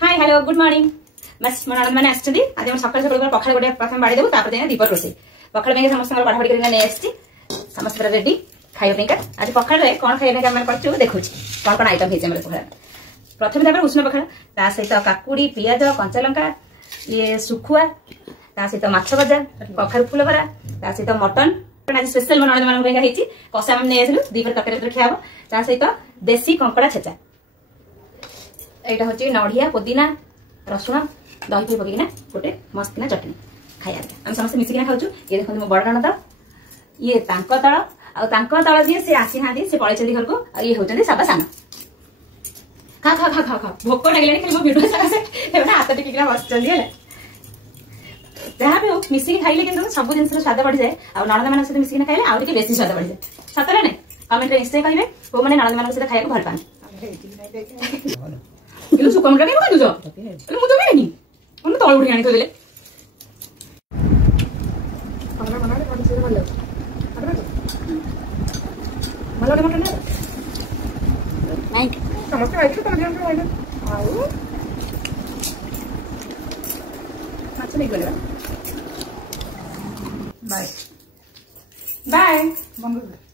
hi hello good morning बस मन मैंने आछथि आज हम सकाळ सकाळ पखाळ गोटे प्रथम बाड़ी देबु तापर देना दीपर रोसे पखाळ में समस्त पढ़ा पढ़ी करके नै आछथि समस्त रेडी खाइबा पेका आज पखाळ रे कोन खाइबा के हम करछु देखुछि कोन आइटम हेचे हमर पखाळ प्रथम देबा उष्ण पखाळ ता सहित काकुड़ी पियाज कंचा लंका ये सुखुआ ता सहित माछ भजा पखाळ फूल भरा ता सहित मटन आज स्पेशल मन मन पेका हेछि कसा हम नै आछलु दीपर तकरे खियाबो ता सहित देसी कंकड़ा छेचा एटा होची नढ़िया पुदीना रसुण दही पकईना गोटे मस्त ना चटनी खाया हम समस्त मिसिकिना खाऊँ ये देखो मो बड़ ननद ये तल जी से आसी ना से पलैं घर को ये होती सभा सान खा खा खा खा खा भोक लगे खाली मो भिडियो सकाशे हाथ टिकिना बस जहाँ भी हो मिसिकी खाइले कि सब जिन स्वाद बढ़ी जाए और ननद मान सहित मिसिकी खाइले आउट बेसी स्वाद बढ़ी जाए सतरे ना कमेंट निश्चय कहे को मैंने ननद मान सहित खाया भल पाए इलो सुकम लगे मु दुजो मु तो नहीं उन तळ उठी आनी तो देले हमरा मना रे पड़ से भलो भलो मटन नहीं समस्त आइले तो ध्यान से आइले आउ माछ नहीं गले बाय बाय बंद